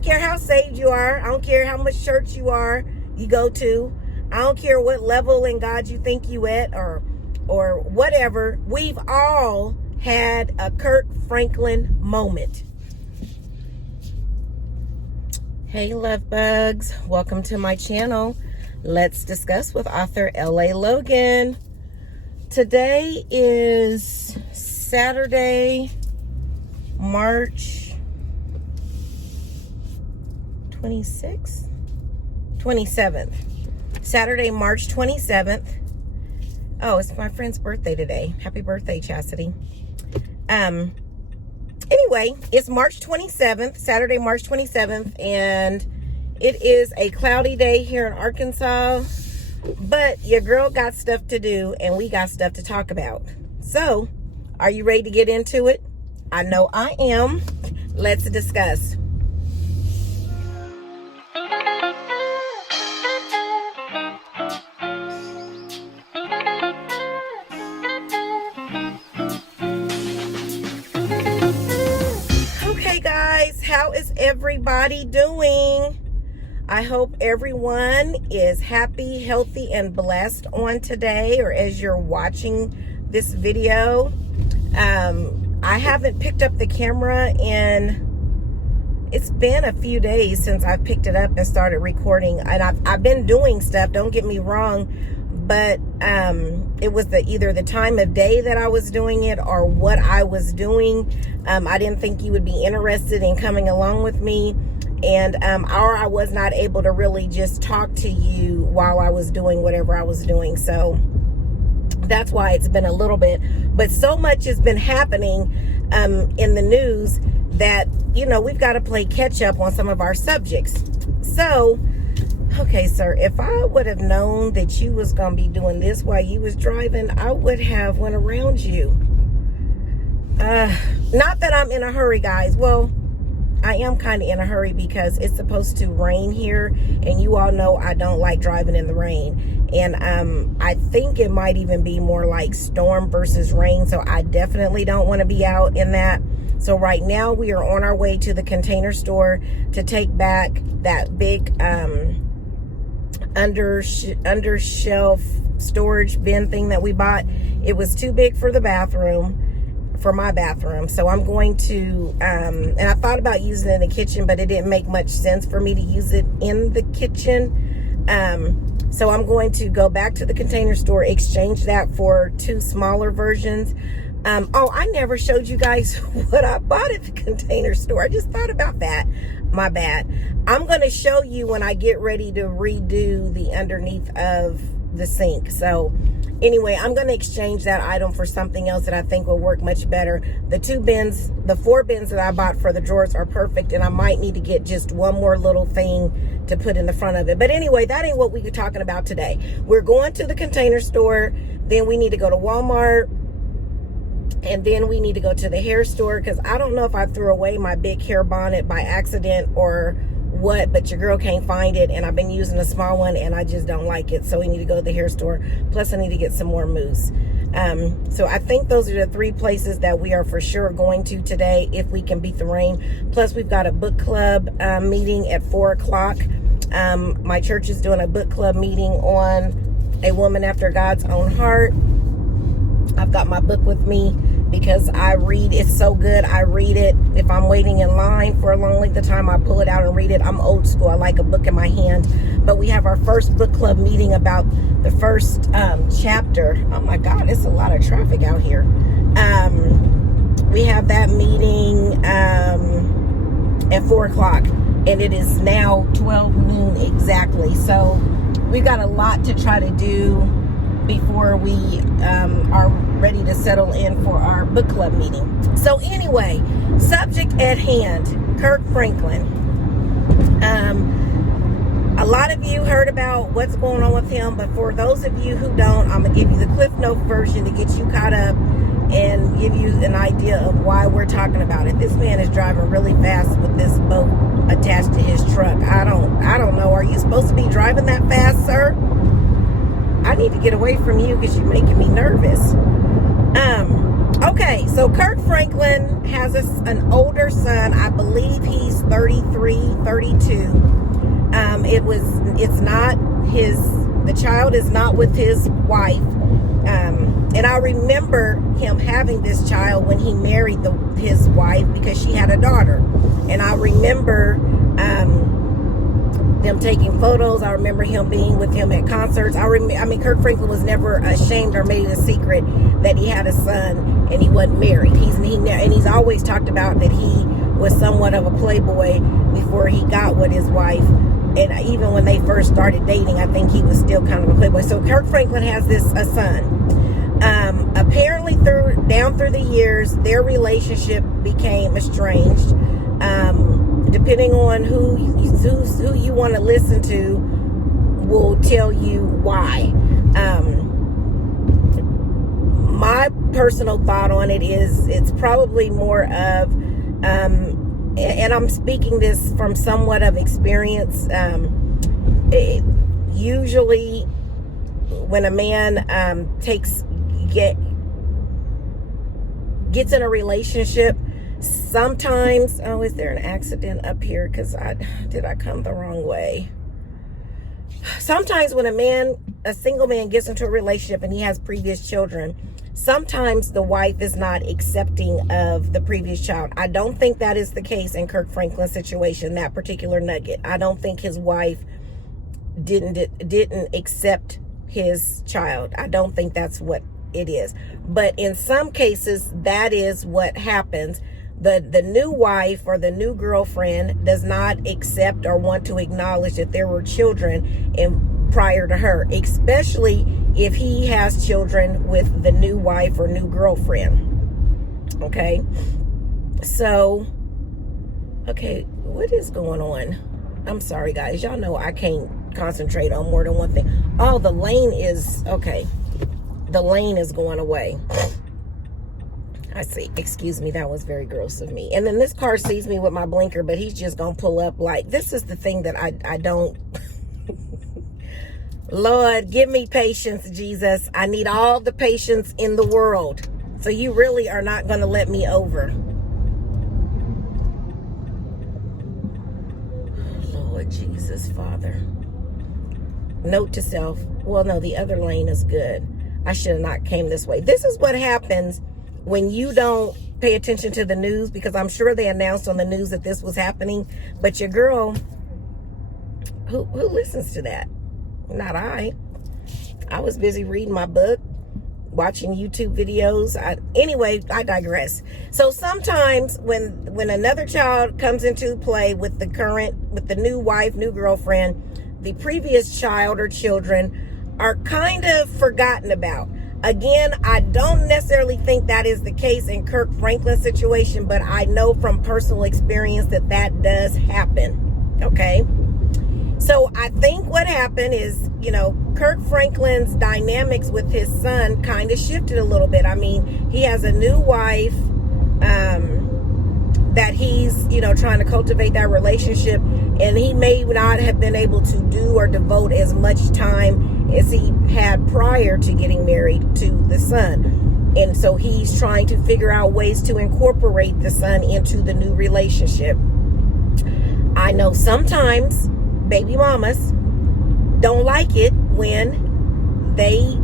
don't care how saved you are. I don't care how much church you go to. I don't care what level in God you think you at or whatever. We've all had a Kirk Franklin moment. Hey, love bugs. Welcome to my channel. Let's discuss with author L.A. Logan. Today is Saturday, March 27th. Saturday, March 27th. Oh, it's my friend's birthday today. Happy birthday, Chastity. Anyway, it's March 27th, Saturday, March 27th, and it is a cloudy day here in Arkansas, but your girl got stuff to do, and we got stuff to talk about. So, are you ready to get into it? I know I am. Let's discuss. Guys, how is everybody doing? I hope everyone is happy, healthy, and blessed on today, or as you're watching this video. I haven't picked up the camera it's been a few days since I've picked it up and started recording, and I've been doing stuff, don't get me wrong, but it was either the time of day that I was doing it or what I was doing. I didn't think you would be interested in coming along with me, and or I was not able to really just talk to you while I was doing whatever I was doing. So that's why it's been a little bit, but so much has been happening in the news that, you know, we've got to play catch up on some of our subjects. So, okay, sir, if I would have known that you was going to be doing this while you was driving, I would have went around you. Not that I'm in a hurry, guys. Well, I am kind of in a hurry because it's supposed to rain here, and you all know I don't like driving in the rain. And I think it might even be more like storm versus rain, so I definitely don't want to be out in that. So right now we are on our way to the Container Store to take back that big under shelf storage bin thing that we bought. It was too big for the bathroom, for my bathroom. So I'm going to, and I thought about using it in the kitchen, but it didn't make much sense for me to use it in the kitchen. So I'm going to go back to the Container Store, exchange that for two smaller versions. Oh, I never showed you guys what I bought at the Container Store. I just thought about that. My bad. I'm going to show you when I get ready to redo the underneath of the sink. So anyway, I'm going to exchange that item for something else that I think will work much better. The 4 bins that I bought for the drawers are perfect, and I might need to get just one more little thing to put in the front of it. But anyway, that ain't what we were talking about today. We're going to the Container Store, then we need to go to Walmart, and then we need to go to the hair store, because I don't know if I threw away my big hair bonnet by accident or what, but your girl can't find it, and I've been using a small one and I just don't like it. So we need to go to the hair store. Plus I need to get some more mousse. So I think those are the 3 places that we are for sure going to today if we can beat the rain. Plus we've got a book club meeting at 4 o'clock. My church is doing a book club meeting on A Woman After God's Own Heart. I've got my book with me because I read. It's so good. I read it. If I'm waiting in line for a long length of time, I pull it out and read it. I'm old school. I like a book in my hand. But we have our first book club meeting about the first chapter. Oh my God, it's a lot of traffic out here. We have that meeting at 4 o'clock, and it is now 12 noon exactly. So we've got a lot to try to do before we are ready to settle in for our book club meeting. So anyway, subject at hand, Kirk Franklin. A lot of you heard about what's going on with him, but for those of you who don't, I'm going to give you the Cliff Note version to get you caught up and give you an idea of why we're talking about it. This man is driving really fast with this boat attached to his truck. I don't know. Are you supposed to be driving that fast, sir? I need to get away from you because you're making me nervous. Okay, so Kirk Franklin has an older son. I believe he's 33, 32. The child is not with his wife. And I remember him having this child when he married his wife, because she had a daughter. And I remember them taking photos. I remember him being with him at concerts. Kirk Franklin was never ashamed or made it a secret that he had a son and he wasn't married. He's always talked about that he was somewhat of a playboy before he got with his wife. And even when they first started dating, I think he was still kind of a playboy. So Kirk Franklin has a son. Apparently down through the years, their relationship became estranged. Depending on who you want to listen to will tell you why. My personal thought on it is it's probably more of, and I'm speaking this from somewhat of experience. Usually when a man gets in a relationship, sometimes, is there an accident up here? Because did I come the wrong way? Sometimes when a single man gets into a relationship and he has previous children, sometimes the wife is not accepting of the previous child. I don't think that is the case in Kirk Franklin's situation, that particular nugget. I don't think his wife didn't accept his child. I don't think that's what it is. But in some cases, that is what happens. The new wife or the new girlfriend does not accept or want to acknowledge that there were children prior to her, especially if he has children with the new wife or new girlfriend. Okay, so what is going on? I'm sorry, guys. Y'all know I can't concentrate on more than one thing. Oh, the lane is going away. I see. Excuse me, that was very gross of me. And then this car sees me with my blinker, but he's just gonna pull up. Like, this is the thing that I don't. Lord, give me patience, Jesus. I need all the patience in the world. So you really are not gonna let me over. Lord Jesus, Father. Note to self. Well, no, the other lane is good. I should have not came this way. This is what happens when you don't pay attention to the news, because I'm sure they announced on the news that this was happening, but your girl, who listens to that? Not I. I was busy reading my book, watching YouTube videos. Anyway, I digress. So sometimes when another child comes into play with the new wife, new girlfriend, the previous child or children are kind of forgotten about. Again, I don't necessarily think that is the case in Kirk Franklin's situation, but I know from personal experience that does happen. Okay? So I think what happened is, Kirk Franklin's dynamics with his son kind of shifted a little bit. I mean, he has a new wife that he's, trying to cultivate that relationship, and he may not have been able to do or devote as much time as he had prior to getting married to the son. And so he's trying to figure out ways to incorporate the son into the new relationship. I know sometimes baby mamas don't like it when they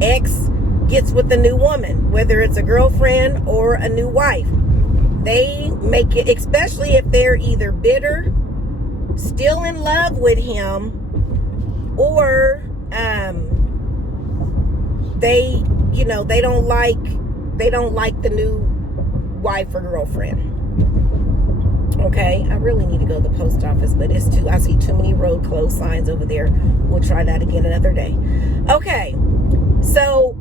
ex gets with a new woman, whether it's a girlfriend or a new wife. They make it, especially if they're either bitter, still in love with him, or they don't like the new wife or girlfriend. Okay, I really need to go to the post office, but I see too many road closed signs over there. We'll try that again another day. Okay, so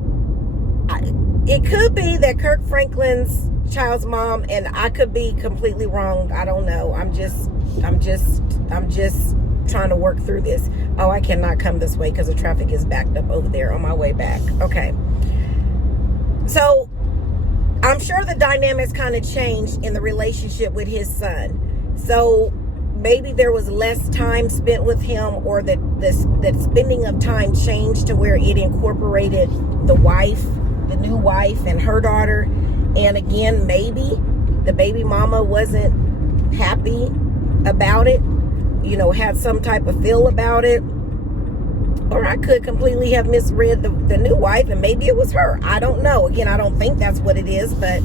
it could be that Kirk Franklin's child's mom, and I could be completely wrong. I don't know. I'm just trying to work through this. Oh, I cannot come this way because the traffic is backed up over there on my way back. Okay. So I'm sure the dynamics kind of changed in the relationship with his son. So maybe there was less time spent with him, or that spending of time changed to where it incorporated the wife the new wife and her daughter. And again, maybe the baby mama wasn't happy about it, you know, had some type of feel about it. Or I could completely have misread the new wife, and maybe it was her. I don't know. Again, I don't think that's what it is, but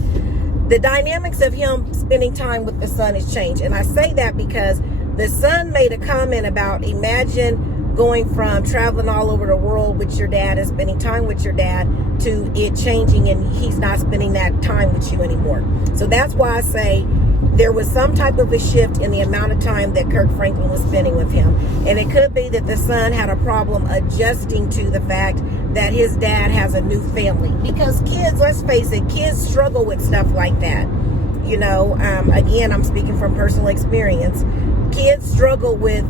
the dynamics of him spending time with the son has changed. And I say that because the son made a comment about, imagine going from traveling all over the world with your dad and spending time with your dad to it changing and he's not spending that time with you anymore. So that's why I say there was some type of a shift in the amount of time that Kirk Franklin was spending with him. And it could be that the son had a problem adjusting to the fact that his dad has a new family. Because kids, let's face it, kids struggle with stuff like that. You know, again, I'm speaking from personal experience. Kids struggle with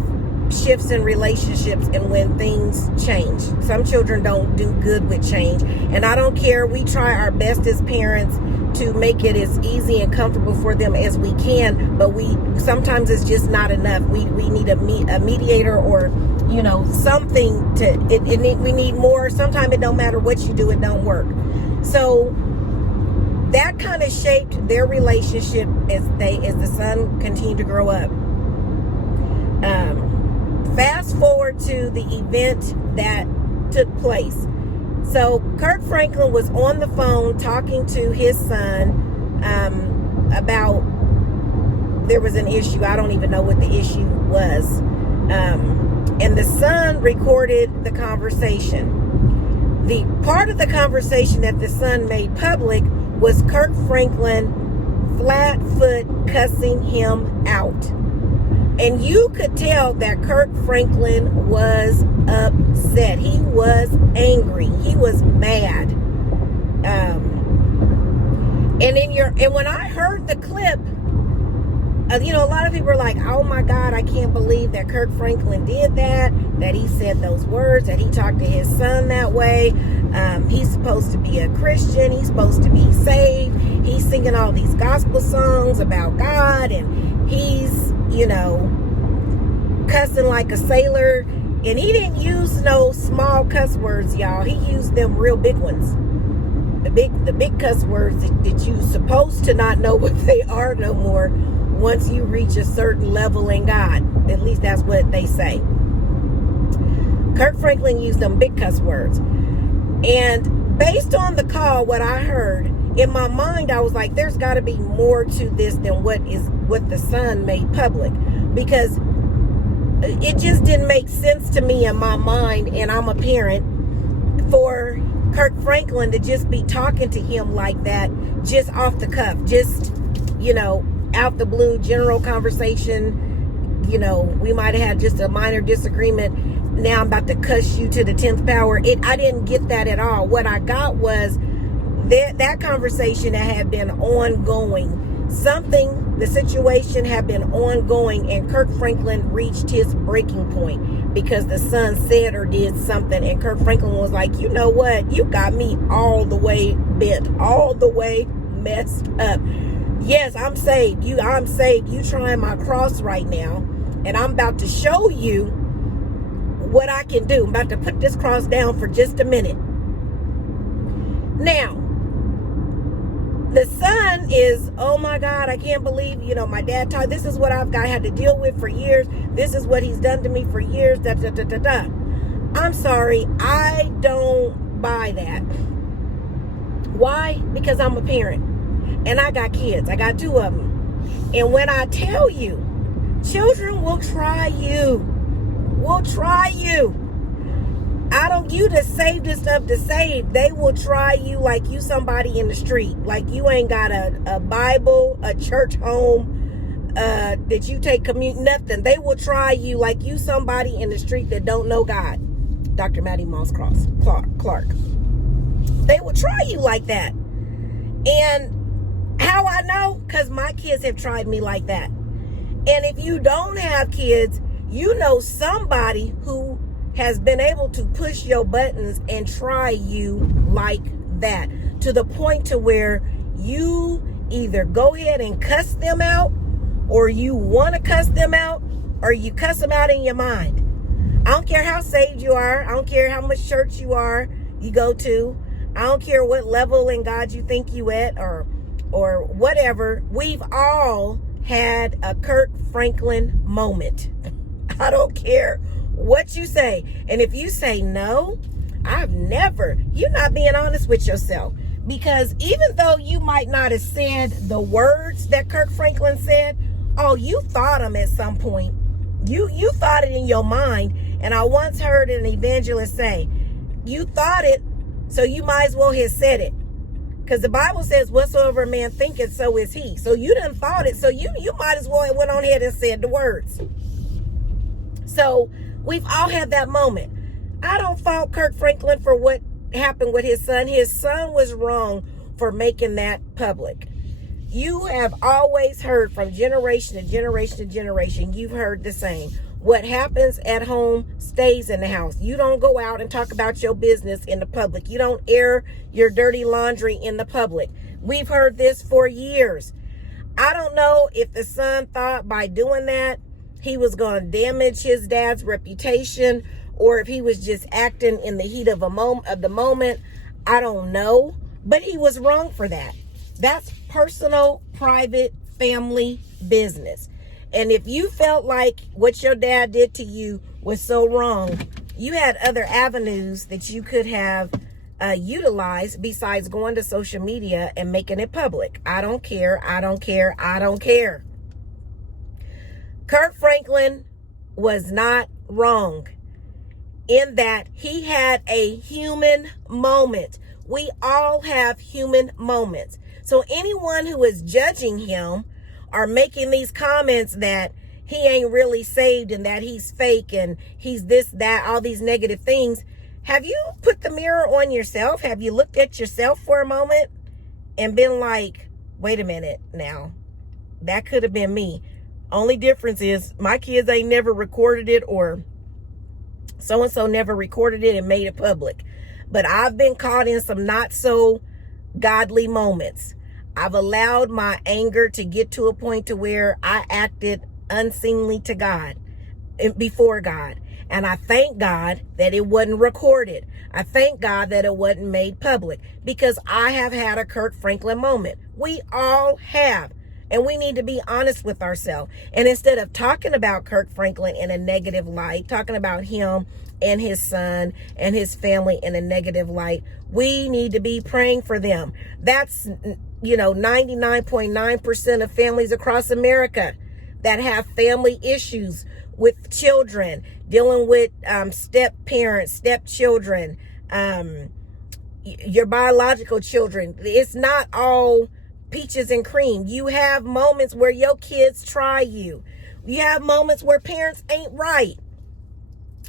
shifts in relationships and when things change. Some children don't do good with change. And I don't care. We try our best as parents to make it as easy and comfortable for them as we can, but sometimes it's just not enough. We need a mediator, or you know, something to we need more. Sometimes it don't matter what you do, it don't work. So that kind of shaped their relationship as the son continued to grow up. Fast forward to the event that took place. So Kirk Franklin was on the phone talking to his son about, there was an issue. I don't even know what the issue was. And the son recorded the conversation. The part of the conversation that the son made public was Kirk Franklin flat foot cussing him out. And you could tell that Kirk Franklin was upset. He was angry. He was mad. And when I heard the clip, you know, a lot of people are like, oh my God, I can't believe that Kirk Franklin did that he said those words, that he talked to his son that way. He's supposed to be a Christian. He's supposed to be saved. He's singing all these gospel songs about God, and he's, you know, cussing like a sailor. And he didn't use no small cuss words, y'all. He used them real big ones. The big cuss words that you're supposed to not know what they are no more once you reach a certain level in God. At least that's what they say. Kirk Franklin used them big cuss words. And based on the call, what I heard, in my mind, I was like, there's got to be more to this than what the son made public. Because it just didn't make sense to me in my mind, and I'm a parent, for Kirk Franklin to just be talking to him like that, just off the cuff, just, you know, out the blue, general conversation. You know, we might have had just a minor disagreement. Now I'm about to cuss you to the 10th power. I didn't get that at all. What I got was that conversation that had been ongoing. The situation had been ongoing, and Kirk Franklin reached his breaking point because the son said or did something, and Kirk Franklin was like, you know what? You got me all the way bent, all the way messed up. Yes, I'm saved. I'm saved. You trying my cross right now, and I'm about to show you what I can do. I'm about to put this cross down for just a minute. Now, the son is, oh my God, I can't believe, you know, my dad taught, this is what I had to deal with for years. This is what he's done to me for years. Da, da, da, da, da. I'm sorry, I don't buy that. Why? Because I'm a parent and I got kids. I got 2 of them. And when I tell you, children will try you. You the saved up to save. They will try you like you somebody in the street. Like you ain't got a Bible, a church home, that you take communion, nothing. They will try you like you somebody in the street that don't know God. Dr. Maddie Moss Clark. They will try you like that. And how I know? Because my kids have tried me like that. And if you don't have kids, you know somebody who has been able to push your buttons and try you like that, to the point to where you either go ahead and cuss them out, or you want to cuss them out, or you cuss them out in your mind. I don't care how saved you are. I don't care how much church you go to. I don't care what level in God you think you at or whatever. We've all had a Kirk Franklin moment. I don't care what you say. And if you say no, you're not being honest with yourself. Because even though you might not have said the words that Kirk Franklin said, oh, you thought them at some point. You thought it in your mind. And I once heard an evangelist say, you thought it, so you might as well have said it. Because the Bible says, whatsoever a man thinketh, so is he. So you done thought it, so you might as well have went on ahead and said the words. So we've all had that moment. I don't fault Kirk Franklin for what happened with his son. His son was wrong for making that public. You have always heard from generation to generation to generation, you've heard the same. What happens at home stays in the house. You don't go out and talk about your business in the public. You don't air your dirty laundry in the public. We've heard this for years. I don't know if the son thought by doing that he was going to damage his dad's reputation, or if he was just acting in the heat of the moment. I don't know, but he was wrong for that. That's personal, private, family business. And if you felt like what your dad did to you was so wrong, you had other avenues that you could have utilized besides going to social media and making it public. I don't care. I don't care. I don't care. Kirk Franklin was not wrong in that he had a human moment. We all have human moments. So anyone who is judging him or making these comments that he ain't really saved and that he's fake and he's this, that, all these negative things, have you put the mirror on yourself? Have you looked at yourself for a moment and been like, wait a minute now, that could have been me. Only difference is my kids ain't never recorded it, or so-and-so never recorded it and made it public. But I've been caught in some not so godly moments. I've allowed my anger to get to a point to where I acted unseemly to God, before God. And I thank God that it wasn't recorded. I thank God that it wasn't made public, because I have had a Kirk Franklin moment. We all have. And we need to be honest with ourselves. And instead of talking about Kirk Franklin in a negative light, talking about him and his son and his family in a negative light, we need to be praying for them. That's, 99.9% of families across America that have family issues with children, dealing with step parents, stepchildren, your biological children. It's not all peaches and cream. You have moments where your kids try you. You have moments where parents ain't right,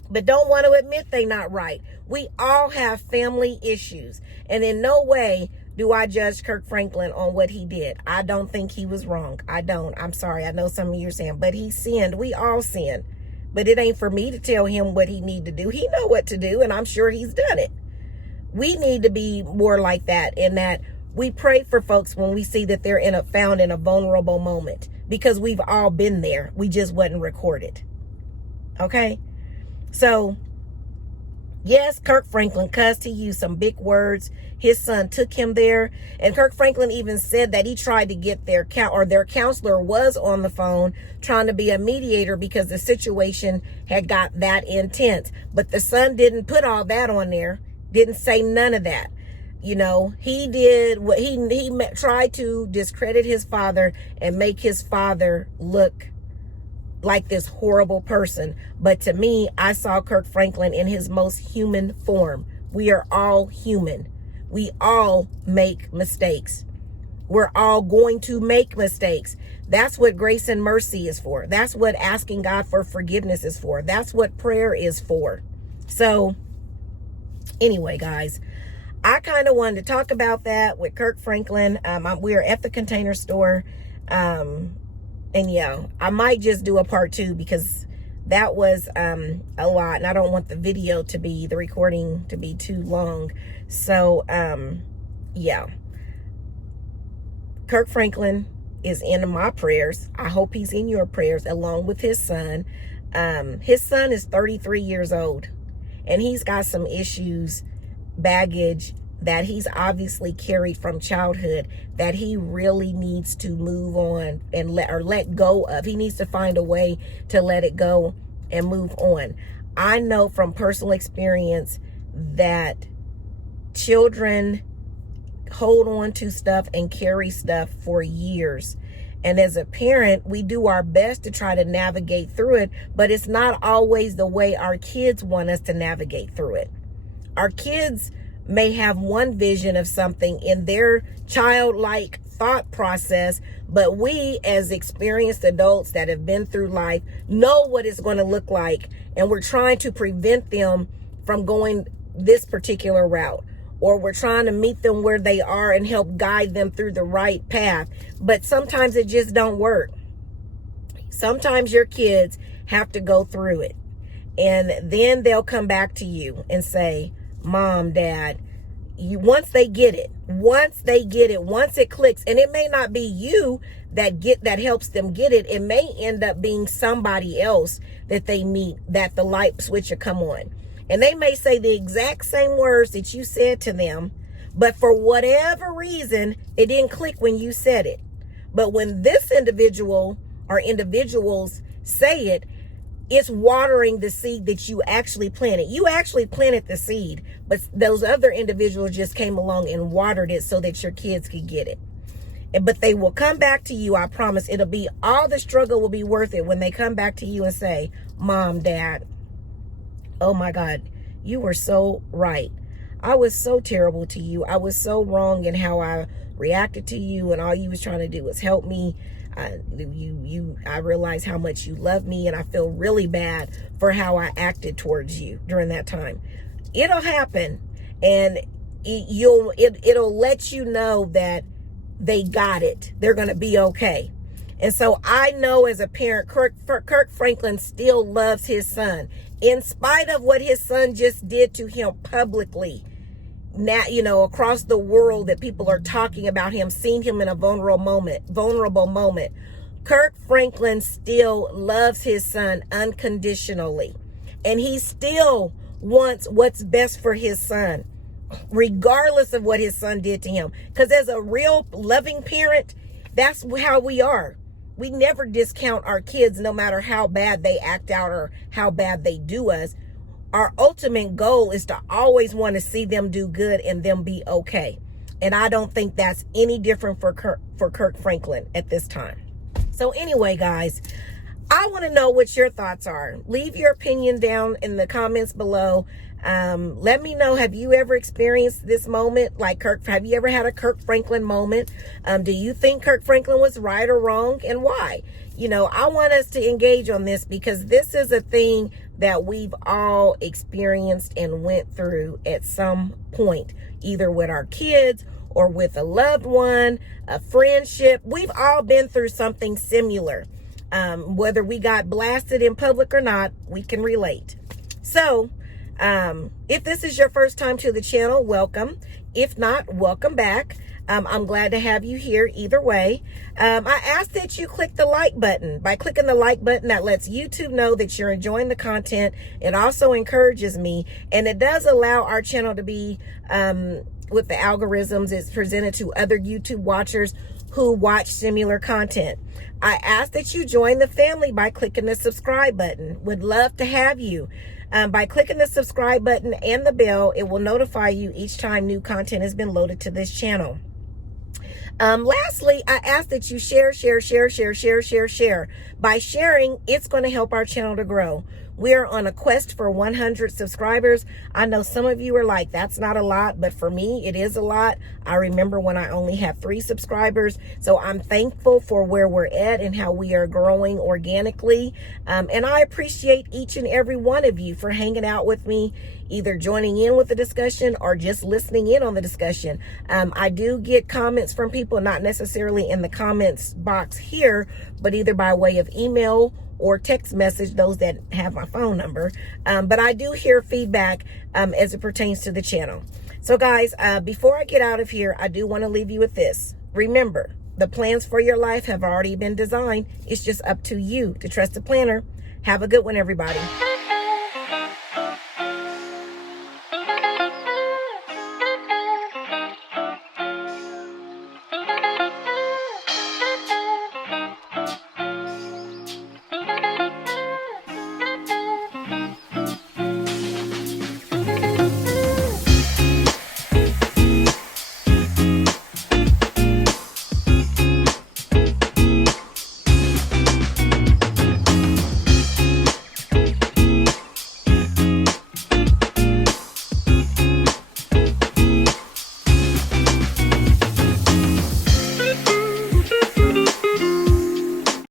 but don't want to admit they not right. We all have family issues. And in no way do I judge Kirk Franklin on what he did. I don't think he was wrong. I don't. I'm sorry. I know some of you are saying, but he sinned. We all sin. But it ain't for me to tell him what he need to do. He know what to do, and I'm sure he's done it. We need to be more like that, in that we pray for folks when we see that they're found in a vulnerable moment, because we've all been there. We just wasn't recorded. Okay? So, yes, Kirk Franklin cussed. He used some big words. His son took him there. And Kirk Franklin even said that he tried to get their counselor was on the phone trying to be a mediator because the situation had got that intense. But the son didn't put all that on there. Didn't say none of that. He did what he tried to discredit his father and make his father look like this horrible person. But to me, I saw Kirk Franklin in his most human form. We are all human. We all make mistakes. We're all going to make mistakes. That's what grace and mercy is for. That's what asking God for forgiveness is for. That's what prayer is for. So anyway, guys, I kind of wanted to talk about that with Kirk Franklin. We are at the Container Store. And yeah, I might just do a part 2 because that was a lot. And I don't want the recording to be too long. So, yeah. Kirk Franklin is in my prayers. I hope he's in your prayers along with his son. His son is 33 years old. And he's got some issues, baggage that he's obviously carried from childhood that he really needs to move on and let go of. He needs to find a way to let it go and move on. I know from personal experience that children hold on to stuff and carry stuff for years. And as a parent, we do our best to try to navigate through it, but it's not always the way our kids want us to navigate through it. Our kids may have one vision of something in their childlike thought process, but we as experienced adults that have been through life know what it's going to look like, and we're trying to prevent them from going this particular route, or we're trying to meet them where they are and help guide them through the right path. But sometimes it just don't work. Sometimes your kids have to go through it, and then they'll come back to you and say, Mom, Dad, once they get it, once it clicks, and it may not be you that helps them get it. It may end up being somebody else that they meet, that the light switch will come on. And they may say the exact same words that you said to them, but for whatever reason, it didn't click when you said it. But when this individual or individuals say it, it's watering the seed that you actually planted. You actually planted the seed, but those other individuals just came along and watered it so that your kids could get it. But they will come back to you. I promise it'll be, all the struggle will be worth it when they come back to you and say, Mom, Dad, oh my God, you were so right. I was so terrible to you. I was so wrong in how I reacted to you, and all you was trying to do was help me. I realize how much you love me, and I feel really bad for how I acted towards you during that time. It'll happen, and it'll let you know that they got it. They're going to be okay. And so I know as a parent, Kirk Franklin still loves his son, in spite of what his son just did to him publicly. Now, across the world that people are talking about him, seeing him in a vulnerable moment. Kirk Franklin still loves his son unconditionally. And he still wants what's best for his son, regardless of what his son did to him. Because as a real loving parent, that's how we are. We never discount our kids, no matter how bad they act out or how bad they do us. Our ultimate goal is to always want to see them do good and them be okay. And I don't think that's any different for Kirk Franklin at this time. So anyway, guys, I want to know what your thoughts are. Leave your opinion down in the comments below. Let me know, have you ever experienced this moment like Kirk? Have you ever had a Kirk Franklin moment? Do you think Kirk Franklin was right or wrong, and why? I want us to engage on this, because this is a thing that we've all experienced and went through at some point, either with our kids or with a loved one, a friendship. We've all been through something similar. Whether we got blasted in public or not, we can relate. So, if this is your first time to the channel, welcome. If not, welcome back. I'm glad to have you here either way. I ask that you click the like button. By clicking the like button, that lets YouTube know that you're enjoying the content. It also encourages me, and it does allow our channel to be, with the algorithms, it's presented to other YouTube watchers who watch similar content. I ask that you join the family by clicking the subscribe button. Would love to have you. By clicking the subscribe button and the bell, it will notify you each time new content has been loaded to this channel. Lastly, I ask that you share. By sharing, it's going to help our channel to grow. We're on a quest for 100 subscribers. I know some of you are like, that's not a lot, but for me, it is a lot. I remember when I only had 3 subscribers. So I'm thankful for where we're at and how we are growing organically. And I appreciate each and every one of you for hanging out with me, either joining in with the discussion or just listening in on the discussion. I do get comments from people, not necessarily in the comments box here, but either by way of email or text message, those that have my phone number. But I do hear feedback as it pertains to the channel. So guys, before I get out of here, I do want to leave you with this. Remember, the plans for your life have already been designed. It's just up to you to trust the planner. Have a good one, everybody.